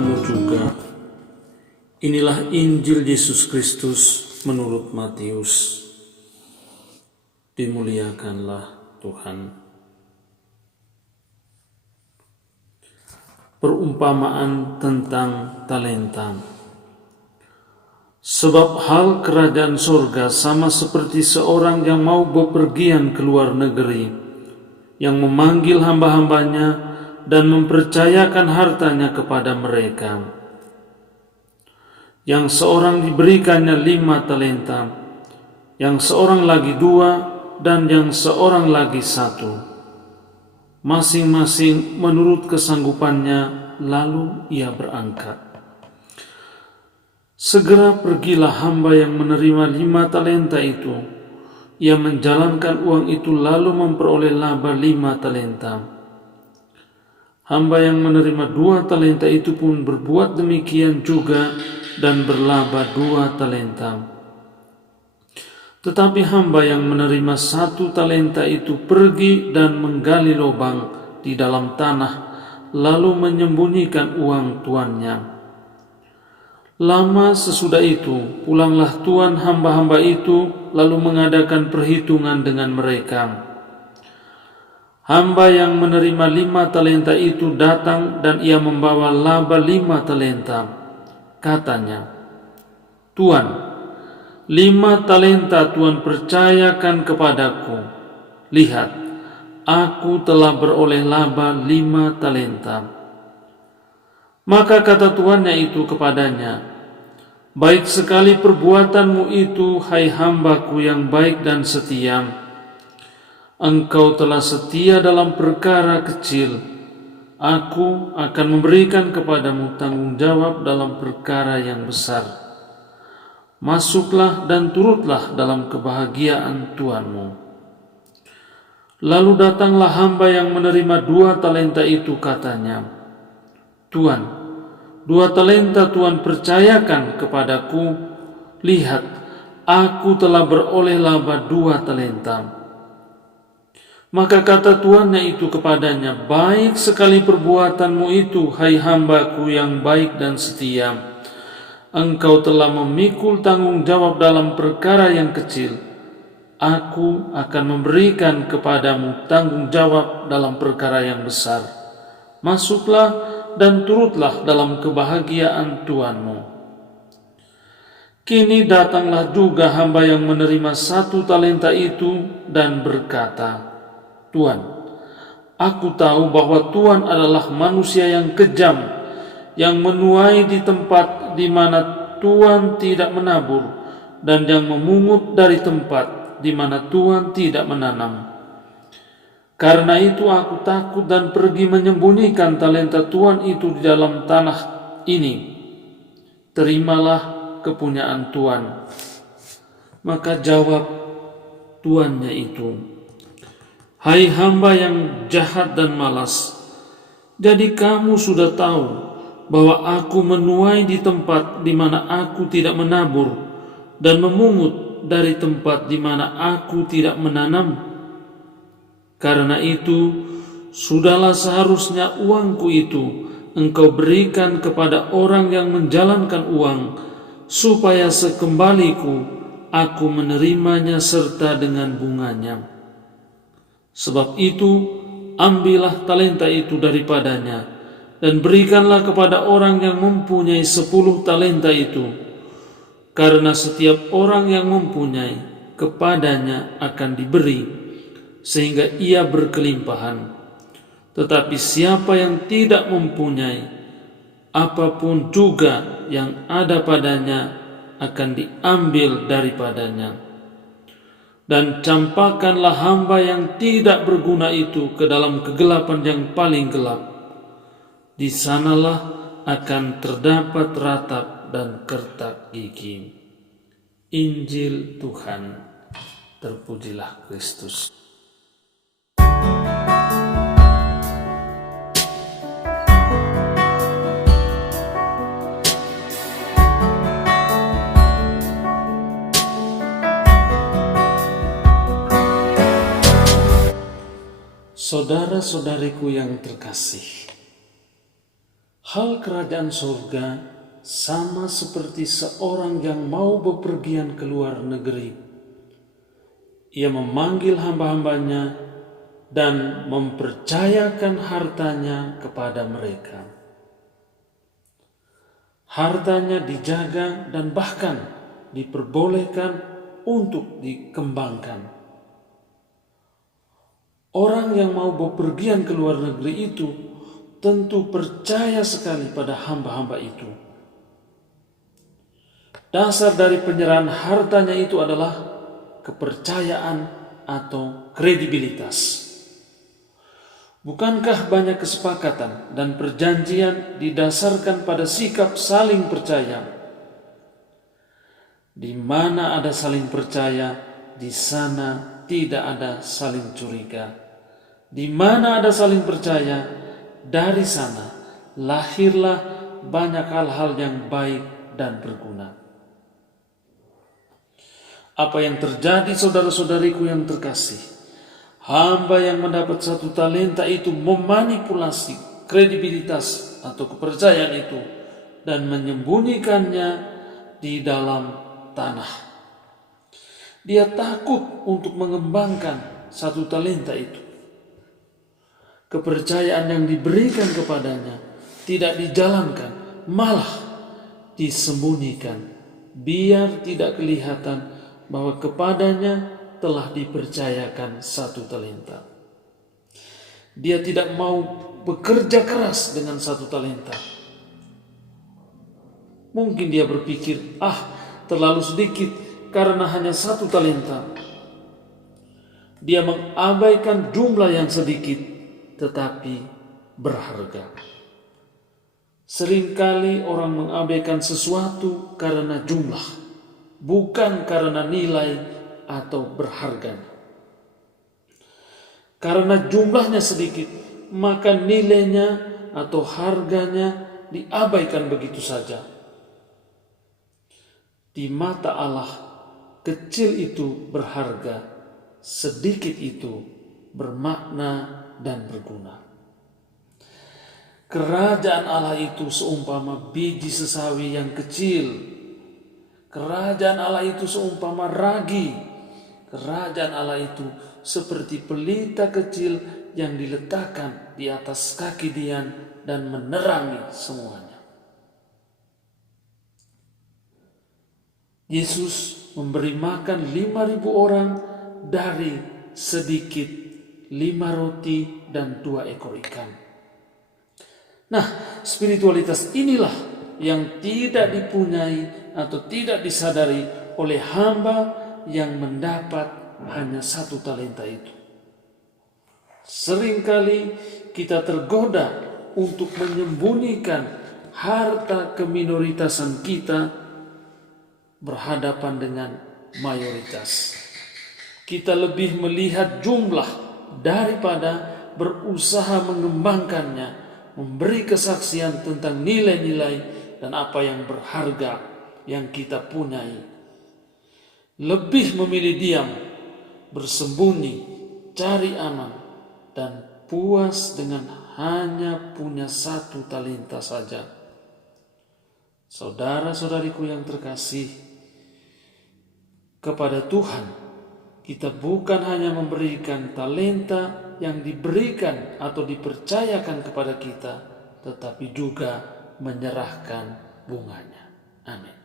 kamu juga. Inilah Injil Yesus Kristus menurut Matius. Dimuliakanlah Tuhan. Perumpamaan tentang talenta. Sebab hal kerajaan surga sama seperti seorang yang mau bepergian ke luar negeri, yang memanggil hamba-hambanya dan mempercayakan hartanya kepada mereka. Yang seorang diberikannya 5 talenta, yang seorang lagi 2, dan yang seorang lagi 1, masing-masing menurut kesanggupannya, lalu ia berangkat. Segera pergilah hamba yang menerima 5 talenta itu. Ia menjalankan uang itu lalu memperoleh laba 5 talenta. Hamba yang menerima 2 talenta itu pun berbuat demikian juga dan berlaba 2 talenta. Tetapi hamba yang menerima 1 talenta itu pergi dan menggali lubang di dalam tanah, lalu menyembunyikan uang tuannya. Lama sesudah itu, pulanglah tuan hamba-hamba itu, lalu mengadakan perhitungan dengan mereka. Hamba yang menerima 5 talenta itu datang dan ia membawa laba 5 talenta. Katanya, "Tuan, 5 talenta Tuan percayakan kepadaku. Lihat, aku telah beroleh laba 5 talenta." Maka kata tuannya itu kepadanya, "Baik sekali perbuatanmu itu, hai hambaku yang baik dan setia. Engkau telah setia dalam perkara kecil. Aku akan memberikan kepadamu tanggung jawab dalam perkara yang besar. Masuklah dan turutlah dalam kebahagiaan tuanmu." Lalu datanglah hamba yang menerima 2 talenta itu, katanya, "Tuan, 2 talenta Tuan percayakan kepadaku. Lihat, aku telah beroleh laba 2 talenta." Maka kata tuannya itu kepadanya, "Baik sekali perbuatanmu itu, hai hambaku yang baik dan setia. Engkau telah memikul tanggung jawab dalam perkara yang kecil. Aku akan memberikan kepadamu tanggung jawab dalam perkara yang besar. Masuklah dan turutlah dalam kebahagiaan tuanmu." Kini datanglah juga hamba yang menerima 1 talenta itu dan berkata, "Tuan, aku tahu bahwa Tuan adalah manusia yang kejam, yang menuai di tempat di mana Tuan tidak menabur, dan yang memungut dari tempat di mana Tuan tidak menanam. Karena itu aku takut dan pergi menyembunyikan talenta Tuan itu di dalam tanah ini. Terimalah kepunyaan Tuan." Maka jawab tuannya itu, "Hai hamba yang jahat dan malas, jadi kamu sudah tahu bahwa aku menuai di tempat di mana aku tidak menabur dan memungut dari tempat di mana aku tidak menanam. Karena itu, sudahlah seharusnya uangku itu engkau berikan kepada orang yang menjalankan uang, supaya sekembaliku aku menerimanya serta dengan bunganya. Sebab itu, ambillah talenta itu daripadanya, dan berikanlah kepada orang yang mempunyai 10 talenta itu. Karena setiap orang yang mempunyai, kepadanya akan diberi, sehingga ia berkelimpahan. Tetapi siapa yang tidak mempunyai, apapun juga yang ada padanya akan diambil daripadanya. Dan campakkanlah hamba yang tidak berguna itu ke dalam kegelapan yang paling gelap. Di sanalah akan terdapat ratap dan kertak gigi." Injil Tuhan. Terpujilah Kristus. Saudara-saudariku yang terkasih, Hal kerajaan surga sama seperti seorang yang mau bepergian ke luar negeri. Ia memanggil hamba-hambanya dan mempercayakan hartanya kepada mereka. Hartanya dijaga dan bahkan diperbolehkan untuk dikembangkan. Orang yang mau bepergian ke luar negeri itu tentu percaya sekali pada hamba-hamba itu. Dasar dari penyerahan hartanya itu adalah kepercayaan atau kredibilitas. Bukankah banyak kesepakatan dan perjanjian didasarkan pada sikap saling percaya? Di mana ada saling percaya, di sana tidak ada saling curiga. Di mana ada saling percaya, dari sana lahirlah banyak hal-hal yang baik dan berguna. Apa yang terjadi, saudara-saudariku yang terkasih? Hamba yang mendapat 1 talenta itu memanipulasi kredibilitas atau kepercayaan itu dan menyembunyikannya di dalam tanah. Dia takut untuk mengembangkan 1 talenta itu. Kepercayaan yang diberikan kepadanya tidak dijalankan, malah disembunyikan, biar tidak kelihatan bahwa kepadanya telah dipercayakan 1 talenta. Dia tidak mau bekerja keras dengan 1 talenta. Mungkin dia berpikir, terlalu sedikit karena hanya 1 talenta. Dia mengabaikan jumlah yang sedikit tetapi berharga. Seringkali orang mengabaikan sesuatu karena jumlah, bukan karena nilai atau berharganya. Karena jumlahnya sedikit, maka nilainya atau harganya diabaikan begitu saja. Di mata Allah, kecil itu berharga, sedikit itu bermakna dan berguna. Kerajaan Allah itu seumpama biji sesawi yang kecil. Kerajaan Allah itu seumpama ragi. Kerajaan Allah itu seperti pelita kecil yang diletakkan di atas kaki Dian dan menerangi semuanya. Yesus memberi makan 5.000 orang dari sedikit 5 roti dan 2 ekor ikan. Nah, spiritualitas inilah yang tidak dipunyai atau tidak disadari oleh hamba yang mendapat hanya 1 talenta itu. Seringkali kita tergoda untuk menyembunyikan harta keminoritasan kita berhadapan dengan mayoritas. Kita lebih melihat jumlah daripada berusaha mengembangkannya, memberi kesaksian tentang nilai-nilai dan apa yang berharga yang kita punyai. Lebih memilih diam, bersembunyi, cari aman, dan puas dengan hanya punya 1 talenta saja. Saudara-saudariku yang terkasih, kepada Tuhan kita bukan hanya memberikan talenta yang diberikan atau dipercayakan kepada kita, tetapi juga menyerahkan bunganya. Amin.